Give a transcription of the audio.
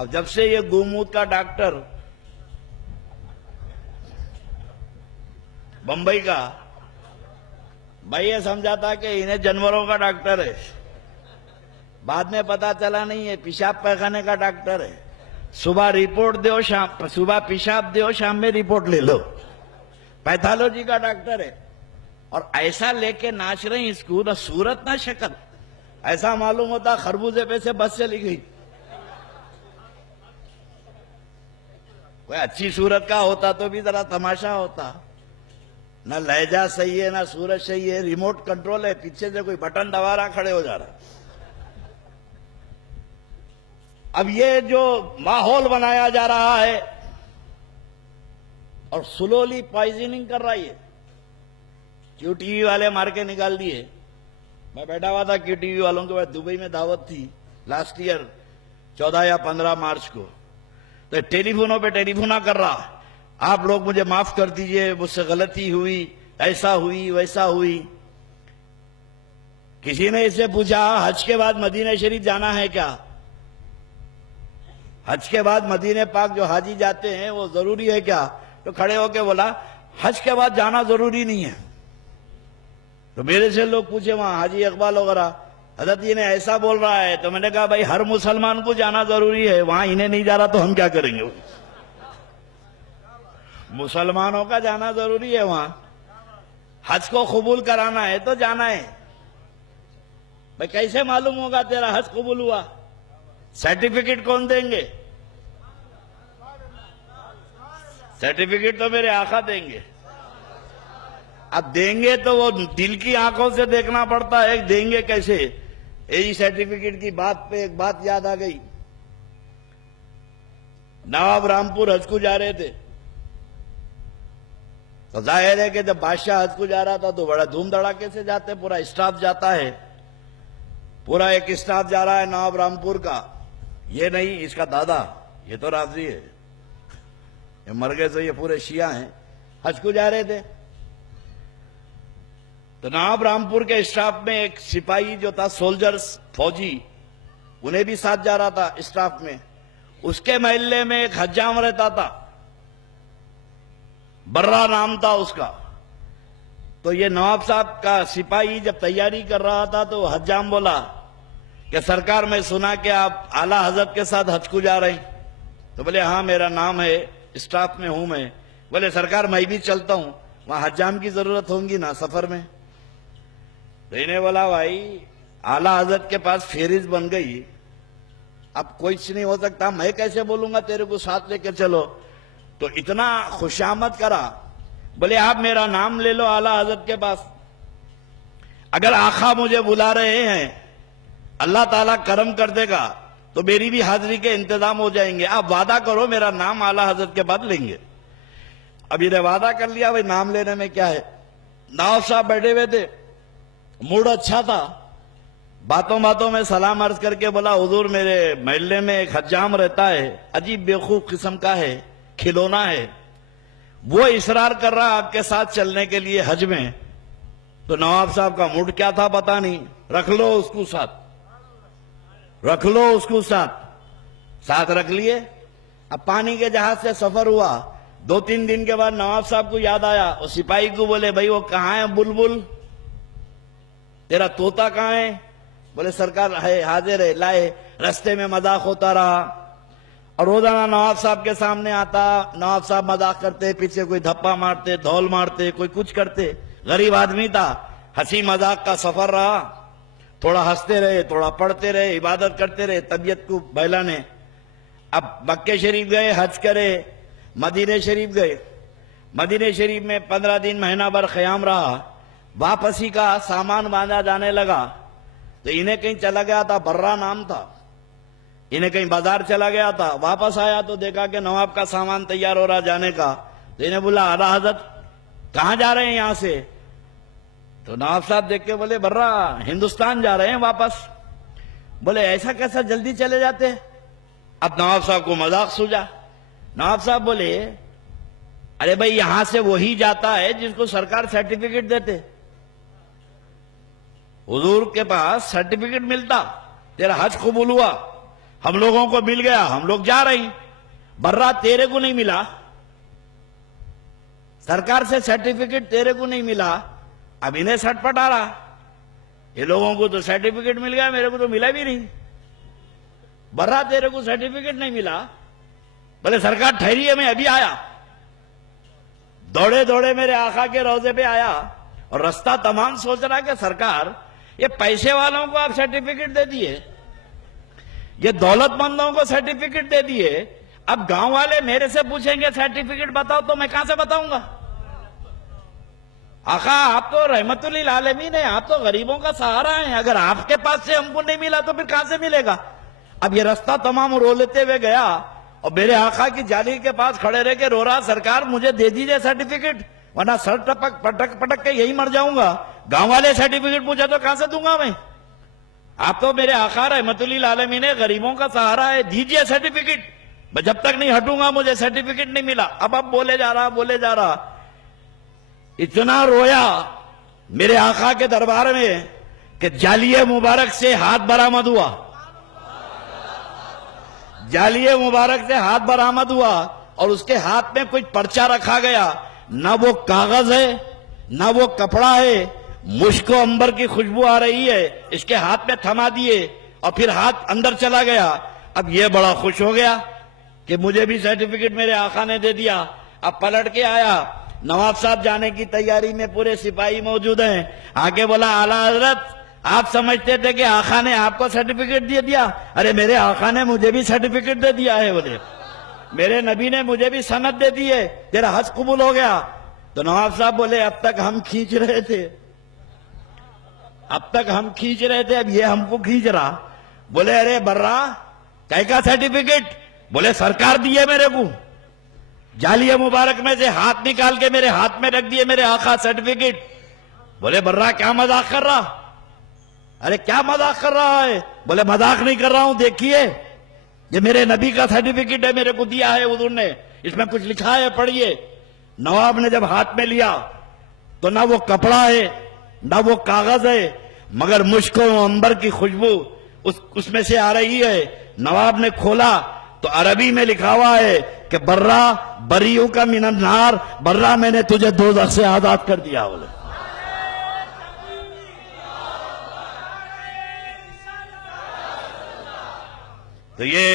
अब जब से ये गोमूत्र का डॉक्टर बंबई का भाई ये समझा था कि इन्हें जानवरों का डॉक्टर है, बाद में पता चला नहीं है पेशाब पैखाने का डॉक्टर है। सुबह रिपोर्ट दो, शाम सुबह पेशाब दो, शाम में रिपोर्ट ले लो। पैथोलॉजी का डॉक्टर है और ऐसा लेके नाच रहे हैं इसको ना सूरत ना शक्ल। ऐसा मालूम होता खरबूजे पे से बस चली गई। कोई अच्छी सूरत का होता तो भी जरा तमाशा होता। ना लहजा सही है ना सूरत सही है, रिमोट कंट्रोल है, पीछे से कोई बटन दबा रहा खड़े हो जा रहा। अब ये जो माहौल बनाया जा रहा है और स्लोली पॉइजनिंग कर रहा है, क्यू टीवी वाले मार के निकाल दिए। मैं बैठा हुआ था क्यू टीवी वालों के बाद, दुबई में दावत थी लास्ट ईयर 14 या 15 मार्च को। तो टेलीफोनों पे टेलीफोना कर रहा, आप लोग मुझे माफ कर दीजिए, मुझसे गलती हुई, ऐसा हुई वैसा हुई। किसी ने इससे पूछा हज के बाद मदीना शरीफ जाना है क्या? हज के बाद मदीने पाक जो हाजी जाते हैं वो जरूरी है क्या? तो खड़े होके बोला हज के बाद जाना जरूरी नहीं है। तो मेरे से लोग पूछे वहां हाजी इकबाल वगैरह, हजरत ये ने ऐसा बोल रहा है। तो मैंने कहा भाई हर मुसलमान को जाना जरूरी है, वहां इन्हें नहीं जा रहा तो हम क्या करेंगे? मुसलमानों का जाना जरूरी है, वहां हज को कबूल कराना है तो जाना है। भाई कैसे मालूम होगा तेरा हज कबूल हुआ? सर्टिफिकेट कौन देंगे? सर्टिफिकेट तो मेरे आका देंगे। अब देंगे तो वो दिल की आंखों से देखना पड़ता है, देंगे कैसे? यही सर्टिफिकेट की बात पे एक बात याद आ गई। नवाब रामपुर हज को जा रहे थे, तो जाहिर है कि जब बादशाह हज को जा रहा था तो बड़ा धूम धड़ाके से जाते, पूरा स्टाफ जाता है। पूरा एक स्टाफ जा रहा है नवाब रामपुर का। ये नहीं इसका दादा, ये तो राजी है, ये मर गए तो ये पूरे शिया हैं। हज को जा रहे थे तो नवाब रामपुर के स्टाफ में एक सिपाही जो था, सोल्जर्स फौजी, उन्हें भी साथ जा रहा था स्टाफ में। उसके महल्ले में एक हज्जाम रहता था, बर्रा नाम था उसका। तो ये नवाब साहब का सिपाही जब तैयारी कर रहा था तो हज्जाम बोला कि सरकार मैं सुना कि आप आला हजरत के साथ हज को जा रहे हैं। तो बोले हाँ मेरा नाम है, स्टाफ में हूं मैं। बोले सरकार मैं भी चलता हूं, वहां हज्जाम की जरूरत होगी ना सफर में। तो इन्हें बोला भाई आला हजरत के पास फेरिज बन गई, अब कुछ नहीं हो सकता, मैं कैसे बोलूंगा तेरे को साथ लेकर चलो। तो इतना खुशामद करा, बोले आप मेरा नाम ले लो आला हजरत के पास, अगर आका मुझे बुला रहे हैं अल्लाह ताला करम कर देगा तो मेरी भी हाजिरी के इंतजाम हो जाएंगे, आप वादा करो मेरा नाम आला हजरत के बाद लेंगे। अब इन्हें वादा कर लिया, भाई नाम लेने में क्या है। नवाब साहब बैठे हुए थे, मूड अच्छा था, बातों बातों में सलाम अर्ज करके बोला हुजूर मेरे महल्ले में एक हज्जाम रहता है, अजीब बेवकूफ किस्म का है, खिलौना है, वो इसरार कर रहा आपके साथ चलने के लिए हज में। तो नवाब साहब का मूड क्या था पता नहीं, रख लो उसको साथ, रख लो उसको साथ रख लिए। अब पानी के जहाज से सफर हुआ, 2-3 दिन के बाद नवाब साहब को याद आया, और सिपाही को बोले भाई वो कहाँ है बुलबुल, तेरा तोता कहाँ है? बोले सरकार है, हाजिर है, लाए। रास्ते में मजाक होता रहा और रोजाना नवाब साहब के सामने आता, नवाब साहब मजाक करते, पीछे कोई धप्पा मारते, धौल मारते, कोई कुछ करते। गरीब आदमी था, हंसी मजाक का सफर रहा, थोड़ा हंसते रहे, थोड़ा पढ़ते रहे, इबादत करते रहे, तबीयत को बहलाने। अब मक्के शरीफ गए, हज करे, मदीने शरीफ गए। मदीने शरीफ में 15 दिन महीना भर क़याम रहा, वापसी का सामान बांधा जाने लगा। तो इन्हें कहीं चला गया था, बर्रा नाम था, इन्हें कहीं बाजार चला गया था। वापस आया तो देखा कि नवाब का सामान तैयार हो रहा जाने का। तो इन्हें बोला आला हजरत कहां जा रहे हैं यहां से? तो नवाब साहब देख के बोले बर्रा हिंदुस्तान जा रहे हैं वापस। बोले ऐसा कैसा जल्दी चले जाते? अब नवाब साहब को मजाक सूझा। नवाब साहब बोले अरे भाई यहां से वही जाता है जिसको सरकार सर्टिफिकेट देते, हुजूर के पास सर्टिफिकेट मिलता, तेरा हज कबूल हुआ, हम लोगों को मिल गया, हम लोग जा रहे हैं। बर्रा तेरे को नहीं मिला, सरकार से सर्टिफिकेट तेरे को नहीं मिला, अब इन्हें सटपटा रहा। ये लोगों को तो सर्टिफिकेट मिल गया, मेरे को तो मिला भी नहीं। बर्रा तेरे को सर्टिफिकेट नहीं मिला, बोले सरकार ठहरी है, मैं अभी आया। दौड़े दौड़े मेरे आका के रोजे पे आया और रास्ता तमाम सोच रहा कि सरकार ये पैसे वालों को आप सर्टिफिकेट दे दिए, ये दौलतमंदों को सर्टिफिकेट दे दिए, अब गांव वाले मेरे से पूछेंगे सर्टिफिकेट बताओ, तो मैं कहां से बताऊंगा? आका आप तो रहमतुल्लिल आलमीन है, आप तो गरीबों का सहारा है, अगर आपके पास से हमको नहीं मिला तो फिर कहां से मिलेगा? अब ये रास्ता तमाम रो लेते हुए गया और मेरे आका की जाली के पास खड़े रह के रो रहा, सरकार मुझे दे दीजिए सर्टिफिकेट, वरना सर टपक पटक पटक के यही मर जाऊंगा। गांव वाले सर्टिफिकेट पूछा तो कहां से दूंगा मैं? आप तो मेरे आका रहमतुल्लिल आलमीन है, गरीबों का सहारा है, दीजिए सर्टिफिकेट। मैं जब तक नहीं हटूंगा मुझे सर्टिफिकेट नहीं मिला। अब बोले जा रहा, इतना रोया मेरे आका के दरबार में कि जालिये मुबारक से हाथ बरामद हुआ, जालिये मुबारक से हाथ बरामद हुआ और उसके हाथ में कुछ पर्चा रखा गया, ना वो कागज है ना वो कपड़ा है, मुश्क अंबर की खुशबू आ रही है, इसके हाथ में थमा दिए और फिर हाथ अंदर चला गया। अब ये बड़ा खुश हो गया कि मुझे भी सर्टिफिकेट मेरे आका ने दे दिया। अब पलट के आया, नवाब साहब जाने की तैयारी में पूरे सिपाही मौजूद हैं, आके बोला आला हजरत आप समझते थे कि आका ने आपको सर्टिफिकेट दे दिया? अरे मेरे आका ने मुझे भी सर्टिफिकेट दे दिया है, बोले मेरे नबी ने मुझे भी सनद दे दी है, तेरा हज कबूल हो गया। तो नवाब साहब बोले अब तक हम खींच रहे थे, अब ये हमको खींच रहा। बोले अरे बर्रा क्या का सर्टिफिकेट? बोले सरकार दी है मेरे को, जालिया मुबारक में से हाथ निकाल के मेरे हाथ में रख दिए मेरे आका सर्टिफिकेट। बोले बर्रा क्या मजाक कर रहा? अरे क्या मजाक कर रहा है? बोले मजाक नहीं कर रहा हूं, देखिए ये मेरे नबी का सर्टिफिकेट है, मेरे को दिया है हुजूर ने, इसमें कुछ लिखा है, पढ़िए। नवाब ने जब हाथ में लिया तो ना वो कपड़ा है ना वो कागज है, मगर मुश्क और अंबर की खुशबू उसमें से आ रही है। नवाब ने खोला तो अरबी में लिखा हुआ है कि बर्रा बरीऊ का मिनन्नार, बर्रा मैंने तुझे दोज़ख से आजाद कर दिया। बोले तो ये